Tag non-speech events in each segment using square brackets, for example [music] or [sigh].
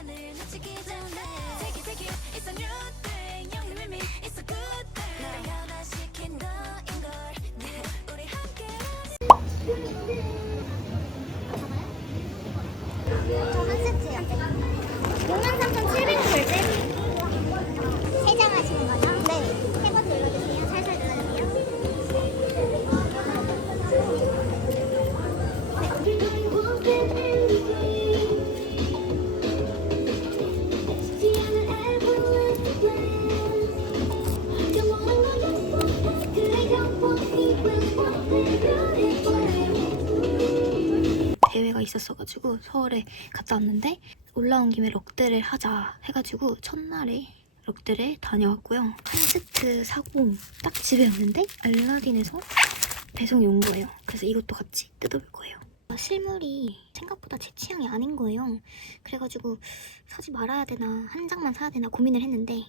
시간을 놓치기 전에 Take it take it It's a new thing 영림 의미 It's a good thing 널 변화시킨 너 있었어가지고 서울에 갔다 왔는데 올라온 김에 럭드를 하자 해가지고 첫날에 럭드를 다녀왔고요. 한 세트 사고 딱 집에 왔는데 알라딘에서 배송이 온 거예요. 그래서 이것도 같이 뜯어볼 거예요. 실물이 생각보다 제 취향이 아닌 거예요. 그래가지고 사지 말아야 되나 한 장만 사야 되나 고민을 했는데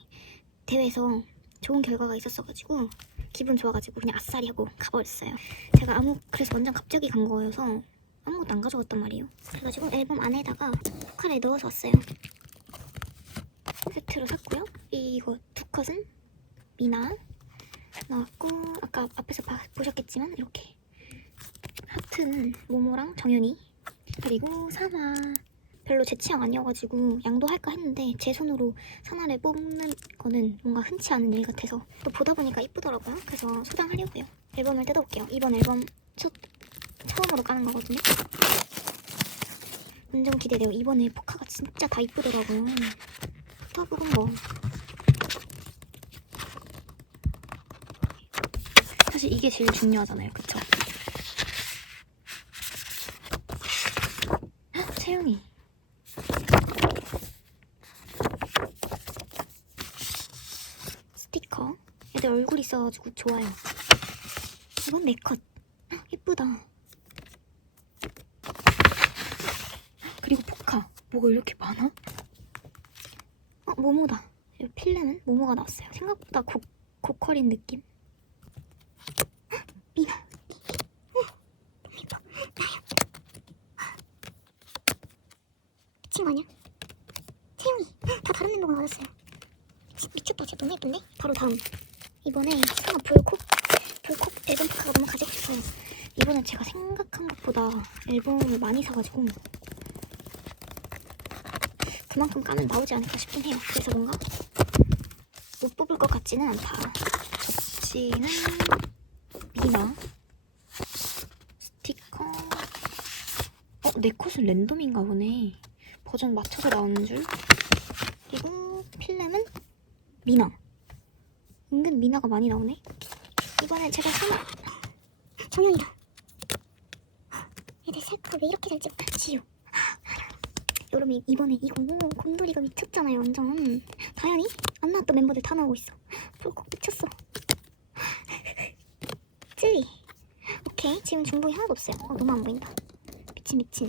대회에서 좋은 결과가 있었어가지고 기분 좋아가지고 그냥 아싸리 하고 가버렸어요. 제가 아무 그래서 완전 갑자기 간 거여서 아무것도 안 가져갔단 말이에요. 그래가지고 앨범 안에다가 포카를 넣어서 왔어요. 세트로 샀고요. 이거 두 컷은 미나 나왔고 아까 앞에서 봐- 보셨겠지만 이렇게 하트는 모모랑 정연이 그리고 사나 별로 제 취향 아니어가지고 양도할까 했는데 제 손으로 사나를 뽑는 거는 뭔가 흔치 않은 일 같아서 또 보다 보니까 이쁘더라고요. 그래서 소장하려고요. 앨범을 뜯어볼게요. 이번 앨범 첫 처음으로 까는 거거든요. 완전 기대돼요. 이번에 포카가 진짜 다 이쁘더라고요. 다 뽑은 거. 사실 이게 제일 중요하잖아요. 그쵸? 헉, 채영이. 스티커. 애들 얼굴 있어가지고 좋아요. 이건 내 컷. 헉, 예쁘다. 그리고 포카. 뭐가 이렇게 많아? 어, 모모다. 이 필름은 모모가 나왔어요. 생각보다 고, 고퀄인 느낌. 헉, 미나. 거 아니야? 채영이. 다 다른 멤버가 나왔어요. 미쳤다. 진짜 너무 예쁜데? 바로 다음. 이번에 하나 불콕. 불콕 앨범 포카가 너무 가지고 싶어요. 이번에 제가 생각한 것보다 앨범을 많이 사가지고 그만큼 까면 나오지 않을까 싶긴 해요. 그래서 뭔가 못 뽑을 것 같지는 않다. 접시는 미나 스티커 어? 내 컷은 랜덤인가 보네. 버전 맞춰서 나오는 줄. 그리고 필름은 미나. 은근 미나가 많이 나오네. 이번엔 제가 하나 정연이다. 얘들 셀카 왜 이렇게 잘 찍어? 지우. 이- 이번에 이거 곰돌이가 미쳤잖아요 완전. 다현이? 안 나왔던 멤버들 다 나오고 있어. 풀콕 미쳤어. 쯔이 오케이. 지금 중복이 하나도 없어요. 어 너무 안 보인다. 미친 미친.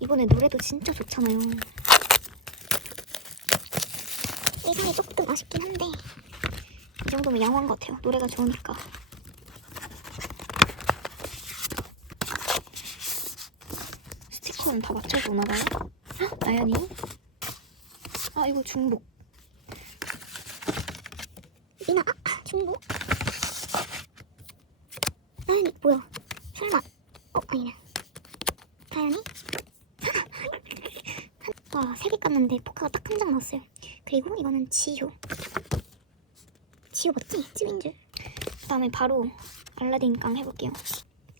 이번에 노래도 진짜 좋잖아요. 예상이 조금 아쉽긴 한데 이 정도면 양호한 것 같아요. 노래가 좋으니까. 스티커는 다 맞춰서 오나봐요 헉, 나연이? 아 이거 중복. 미나 아 중복? 나연이 뭐야? 설마. 어 아니네. 다현이? 와세 개 깠는데 포카가 딱 한 장 나왔어요. 그리고 이거는 지효. 지효 맞지? 찌인 줄? 그다음에 바로 알라딘 깡 해볼게요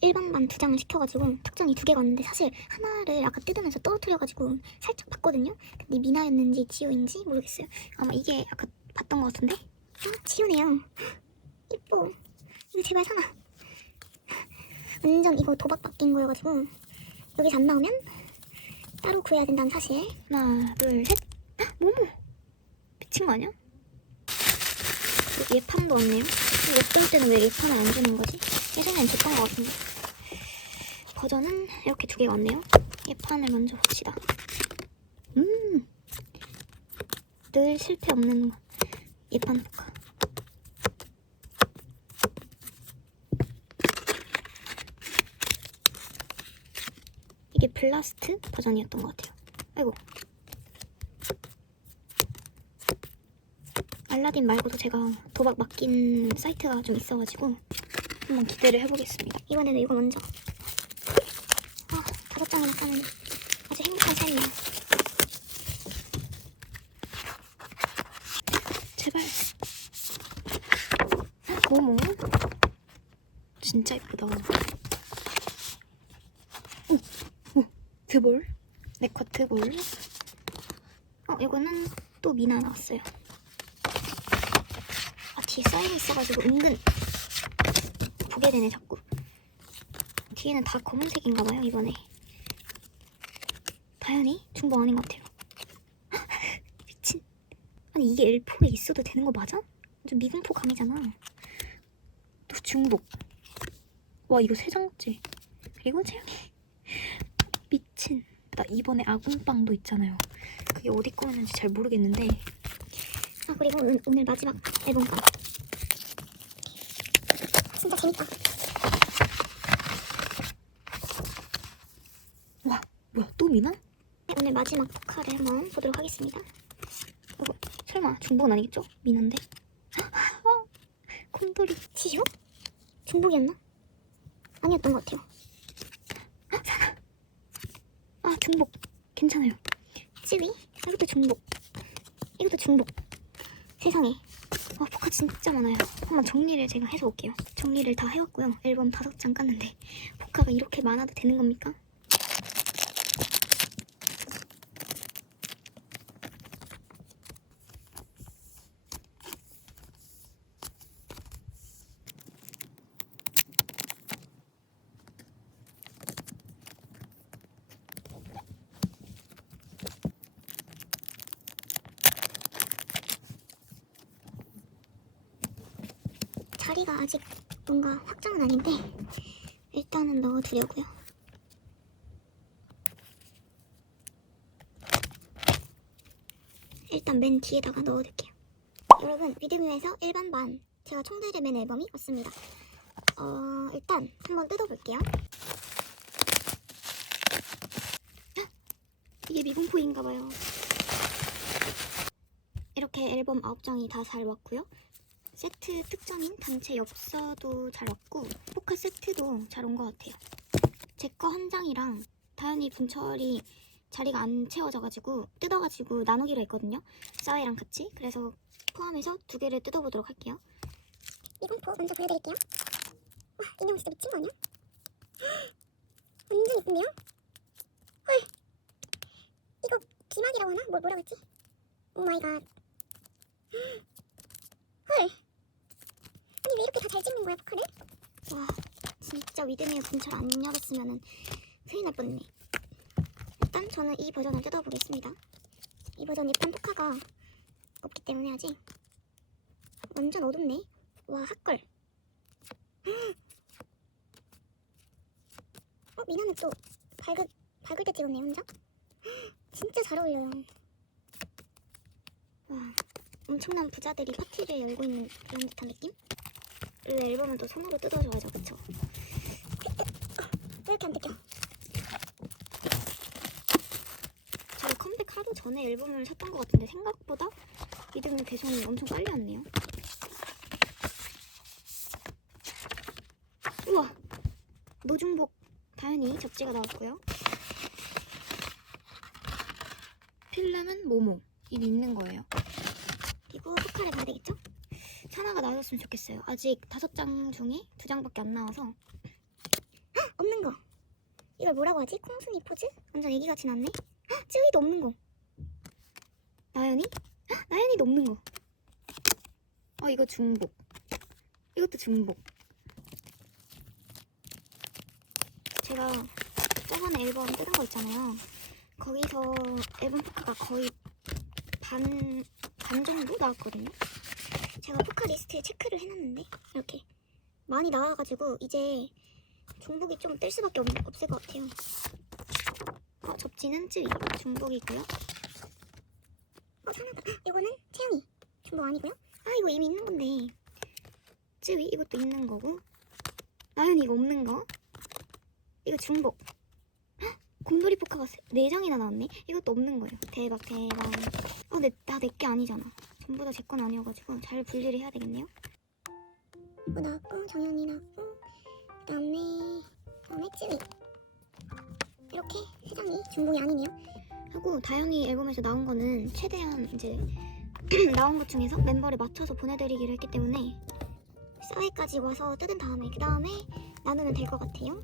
일반만 두 장을 시켜가지고 특전이 두 개가 왔는데 사실 하나를 아까 뜯으면서 떨어뜨려가지고 살짝 봤거든요. 근데 미나였는지 지효인지 모르겠어요. 아마 이게 아까 봤던 것 같은데? 아 지효네요. [gasps] 이뻐. 이거 제발 사나. 완전 이거 도박 바뀐 거여가지고 여기서 안 나오면 따로 구해야 된다는 사실. 하나 둘 셋. 헉, 모모. 미친 거 아니야? 그 예판도 왔네요. 어떨 때는 왜 예판을 안 주는 거지? 예전엔 줬던 것 같은데. 버전은 이렇게 두 개가 왔네요. 예판을 먼저 봅시다. 음, 늘 실패 없는 예판 포카. 이게 블라스트 버전이었던 것 같아요. 아이고. 알라딘 말고도 제가 도박 맡긴 사이트가 좀 있어가지고 한번 기대를 해보겠습니다. 이번에는 이거 먼저. 장이나 까면 아주 행복한 삶이야. 제발. 어머. 진짜 예쁘다. 오, 오, 드볼. 네컷 드볼. 어, 이거는 또 미나 나왔어요. 아, 뒤에 쌓여 있어가지고 은근 보게 되네, 자꾸. 뒤에는 다 검은색인가봐요, 이번에. 다현이? 중복 아닌 것 같아요. [laughs] 미친. 아니, 이게 L4에 있어도 되는 거 맞아? 좀 미공포 감이잖아. 또 중복. 와, 이거 세 장째. 그리고 채영이. [laughs] 미친. 나 이번에 아궁빵도 있잖아요. 그게 어디 거였는지 잘 모르겠는데. 아, 그리고 오늘, 오늘 마지막 앨범 거. 진짜 재밌다. 와, 뭐야, 또 미나? 네, 오늘 마지막 포카를 한번 보도록 하겠습니다. 어, 설마 중복은 아니겠죠? 미나인데. 아, [gasps] 콘돌이. 지효? 중복이었나? 아니었던 것 같아요. 아. [gasps] 아, 중복. 괜찮아요. 찌위? 이것도 중복. 이것도 중복. 세상에. 와, 포카 진짜 많아요. 한번 정리를 제가 해서 올게요. 정리를 다 해왔고요. 앨범 다섯 장 깠는데 포카가 이렇게 많아도 되는 겁니까? 자리가 아직 뭔가 확정은 아닌데 일단은 넣어두려고요. 일단 맨 뒤에다가 넣어둘게요. 여러분 위드뮤에서 일반 반 제가 총대를 맨 앨범이 왔습니다. 어 일단 한번 뜯어볼게요. 헉! 이게 미공포인가봐요. 이렇게 앨범 9장이 다 잘 왔고요. 세트 특전인 단체 엽서도 잘 왔고 포카 세트도 잘 온 것 같아요. 제 거 한 장이랑 다현이 분철이 자리가 안 채워져가지고 뜯어가지고 나누기로 했거든요. 싸이랑 같이. 그래서 포함해서 두 개를 뜯어보도록 할게요. 미공포 먼저 보여드릴게요. 와, 인형 진짜 미친 거 아니야? [gasps] 완전 이쁜데요? 헐. 이거 기막이라고 하나? 뭘 뭐라고 했지? 오 마이 갓. [gasps] 헐. 아니 왜 이렇게 다 잘 찍는 거야, 포카를? 와 진짜 위드미어 분철 안 열었으면 큰일 날 뻔했네. 일단 저는 이 버전을 뜯어보겠습니다. 이 버전 예쁜 포카가 없기 때문에 아직 완전 어둡네. 와 핫걸. 어, 미나는 또 밝을, 밝을 때 찍었네, 혼자? 진짜 잘 어울려요. 와 엄청난 부자들이 파티를 열고 있는 그런 듯한 느낌? 이 앨범은 또 손으로 뜯어줘야죠, 그쵸? 왜 이렇게 안 뜯겨? 제가 컴백 하루 전에 앨범을 샀던 것 같은데 생각보다 믿음의 배송이 엄청 빨리 왔네요. 우와! 노중복 다현이 접지가 나왔고요. 필름은 모모. 이게 있는 거예요. 그리고 포카를 봐야 되겠죠? 사나가 나왔으면 좋겠어요. 아직 다섯 장 중에 두 장밖에 안 나와서 없는 거. 이걸 뭐라고 하지? 콩순이 포즈? 완전 애기같이 났네? 헉, 쯔위도 없는 거. 나연이? 헉, 나연이도 없는 거. 어 이거 중복. 이것도 중복. 제가 저번에 앨범 뜯은 거 있잖아요. 거기서 앨범 포카가 거의 반, 반 정도 나왔거든요. 제가 포카 리스트에 체크를 해놨는데 이렇게 많이 나와가지고 이제 중복이 좀 뜰 수밖에 없, 없을 것 같아요. 어, 접지는 쯔위 중복이고요. 어, 사나다. 이거는 채영이. 중복 아니고요. 아 이거 이미 있는 건데. 쯔위 이것도 있는 거고. 나연이 이거 없는 거. 이거 중복. 헉, 곰돌이 포카가 4장이나 나왔네? 이것도 없는 거예요. 대박, 대박. 어, 근데 나내게 아니잖아. 전부 다 제 건 아니어가지고 잘 분리를 해야 되겠네요. 어, 나왔고, 정연이 나왔고, 그 다음에, 그 다음에 쯔위. 이렇게 세 장이 중복이 아니네요. 하고, 다현이 앨범에서 나온 거는 최대한 이제 [clears throat] 나온 것 중에서 멤버를 맞춰서 보내드리기로 했기 때문에 싸이까지 와서 뜯은 다음에 그 다음에 나누면 될 것 같아요.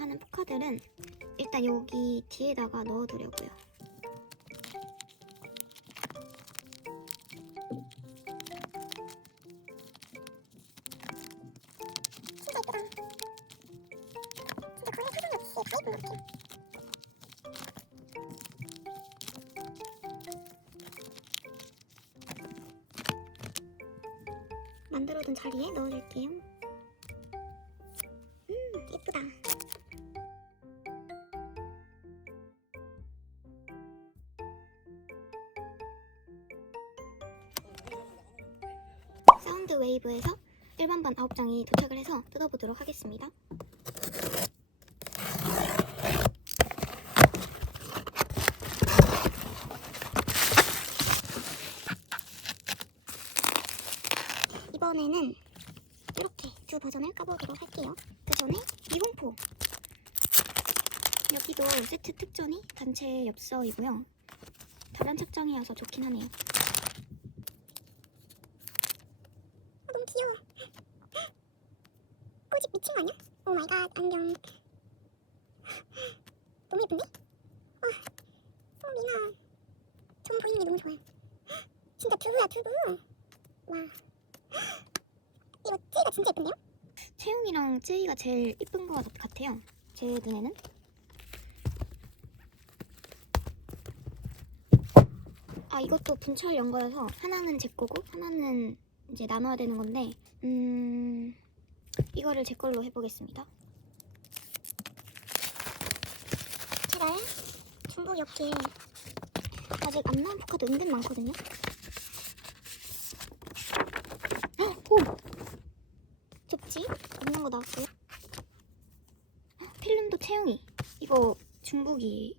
하는 포카들은 일단 여기 뒤에다가 넣어두려고요. 만들어둔 자리에 넣어줄게요. 보도록 하겠습니다. 이번에는 이렇게 두 버전을 까보도록 할게요. 그 전에 미공포. 여기도 세트 특전이 단체 엽서이고요. 다른 착장이어서 좋긴 하네요. 아, 너무 귀여워. 꼬집 미친 거 아니야? 오 마이 갓 안경. 너무 예쁜데? 아, 어 미나. 전 보이는 게 너무 좋아요. 진짜 두부야 두부. 와. 이거 찌가 진짜 예쁜데요? 채영이랑 쯔이가 제일 예쁜 것 같- 같아요. 제 눈에는. 아 이것도 분철 연거여서 하나는 제 거고 하나는 이제 나눠야 되는 건데 음 이거를 제 걸로 해보겠습니다. 제가 중복 옆에 아직 안 나온 포카도 은근 많거든요. 헉, 오! 접지? 없는 거 나왔고요. 헉, 필름도 채영이. 이거 중복이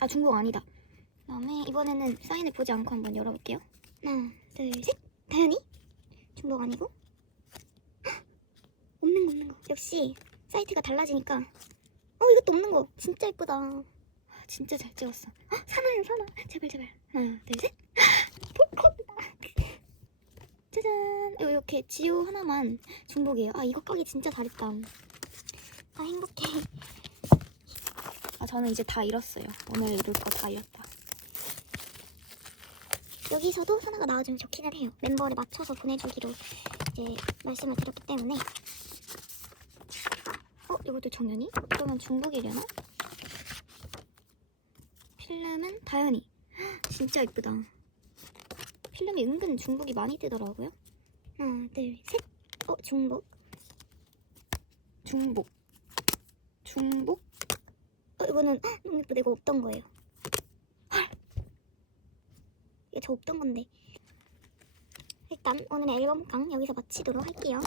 아 중복 아니다. 그 다음에 이번에는 사인을 보지 않고 한번 열어볼게요. 하나, 둘, 셋. 다현이? 중복 아니고? 헉, [gasps] 없는 거 없는 거. 역시 사이트가 달라지니까. 어 이것도 없는 거. 진짜 예쁘다. 아, 진짜 잘 찍었어. 헉, 사나요 사나. 제발 제발. 하나, 둘, 셋. 포커다. 짜잔. 요- 이렇게 지우 하나만 중복이에요. 아 이거 까기 진짜 잘했다. 아 행복해. 아 저는 이제 다 잃었어요. 오늘 이룰 거 다 잃었다. 여기서도 하나가 나와주면 좋기는 해요. 멤버를 맞춰서 보내주기로 이제 말씀을 드렸기 때문에. 어 이것도 정연이? 그러면 중복이려나? 필름은 다현이. 헉, 진짜 이쁘다. 필름이 은근 중복이 많이 뜨더라고요. 하나, 둘, 셋. 어 중복. 중복. 중복? 어 이거는 헉, 너무 예쁘다. 이거 없던 거예요. 헐. [gasps] 이게 저 없던 건데. 일단 오늘 앨범 강 여기서 마치도록 할게요.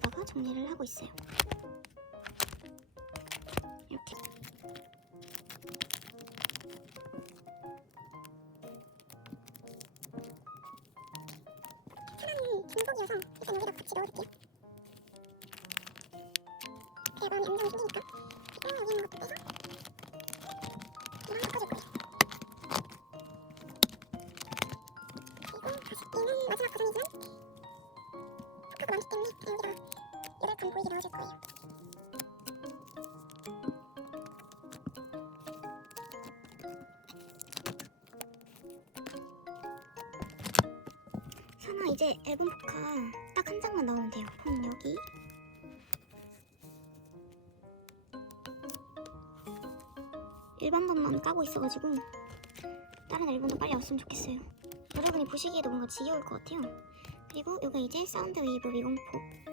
여기 바인더에다가 정리를 하고 있어요. 이렇게. 사람이 중복이어서 일단 여기다 같이 넣어줄게요. 그래야 마음이 안정이 생기니까 일단 여기 있는 것도 빼서 마지막 버전이지만 여기다가 여덟 칸 보이게 넣어줄 거예요. 이제 앨범 포카 딱 한 장만 나오면 돼요. 폰 여기. 일반 번만 까고 있어가지고 다른 앨범도 빨리 왔으면 좋겠어요. 여러분이 보시기에도 뭔가 지겨울 것 같아요. 그리고 이거 이제 사운드 웨이브 미공포.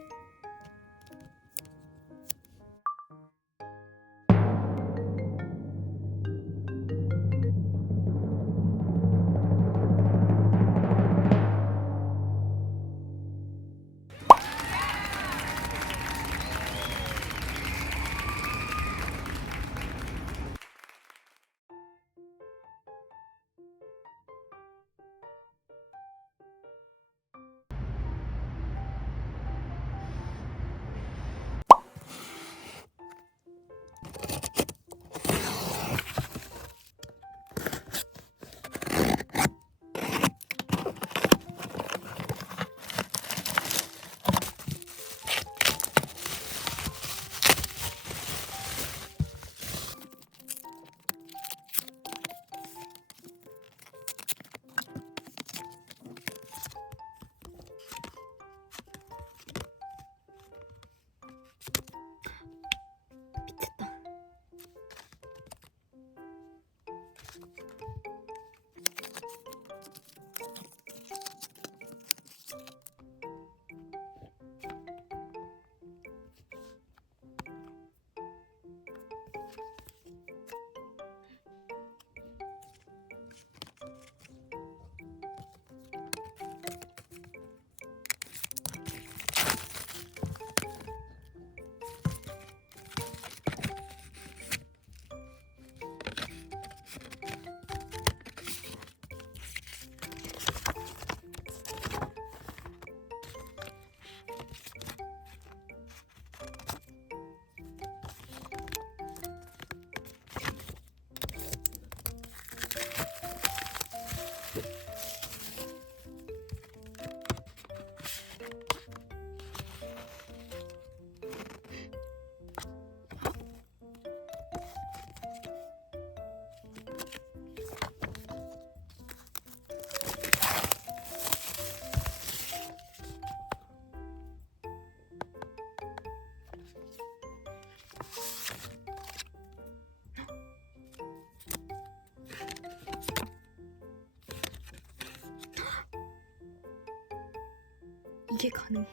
이게 가능해?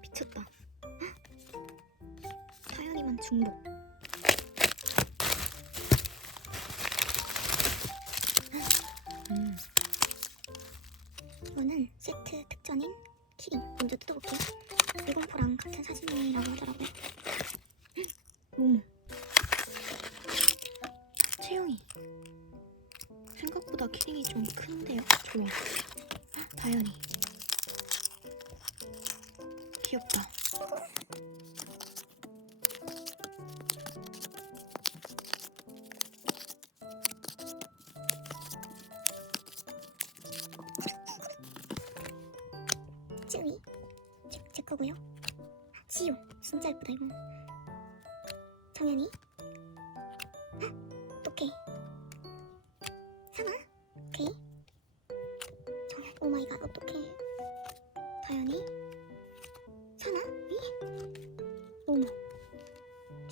미쳤다. 사연이만 중복. 음. 이거는 세트 특전인 키링. 먼저 뜯어볼게요. 일공포랑 같은 사진이라고 하더라고요. 어머. 채영이. 생각보다 키링이 좀 큰데요? 좋아. 다현이. 귀엽다. 쯔위. 제, 제 거고요. 지효. 진짜 예쁘다 이거. 정연이.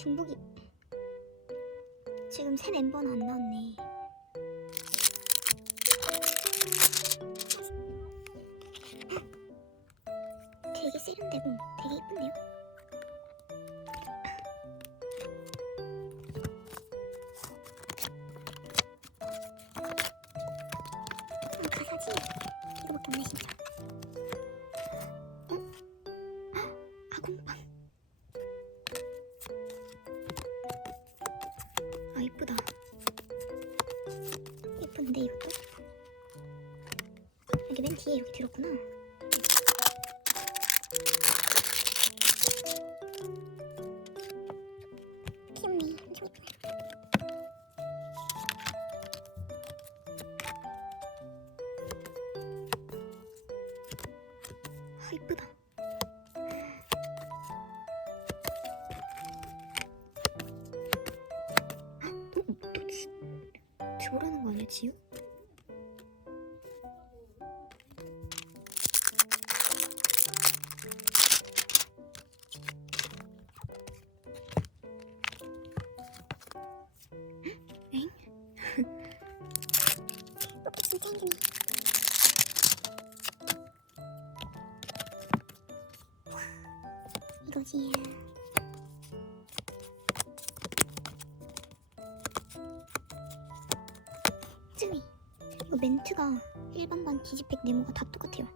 중복이. 지금 새 멤버는 안 나왔네. 되게 세련되고 되게 예쁜데요? 음, 가사지? 이거밖에 없네 진짜 ピッ! 멘트가 일반 반 디지팩 네모가 다 똑같아요.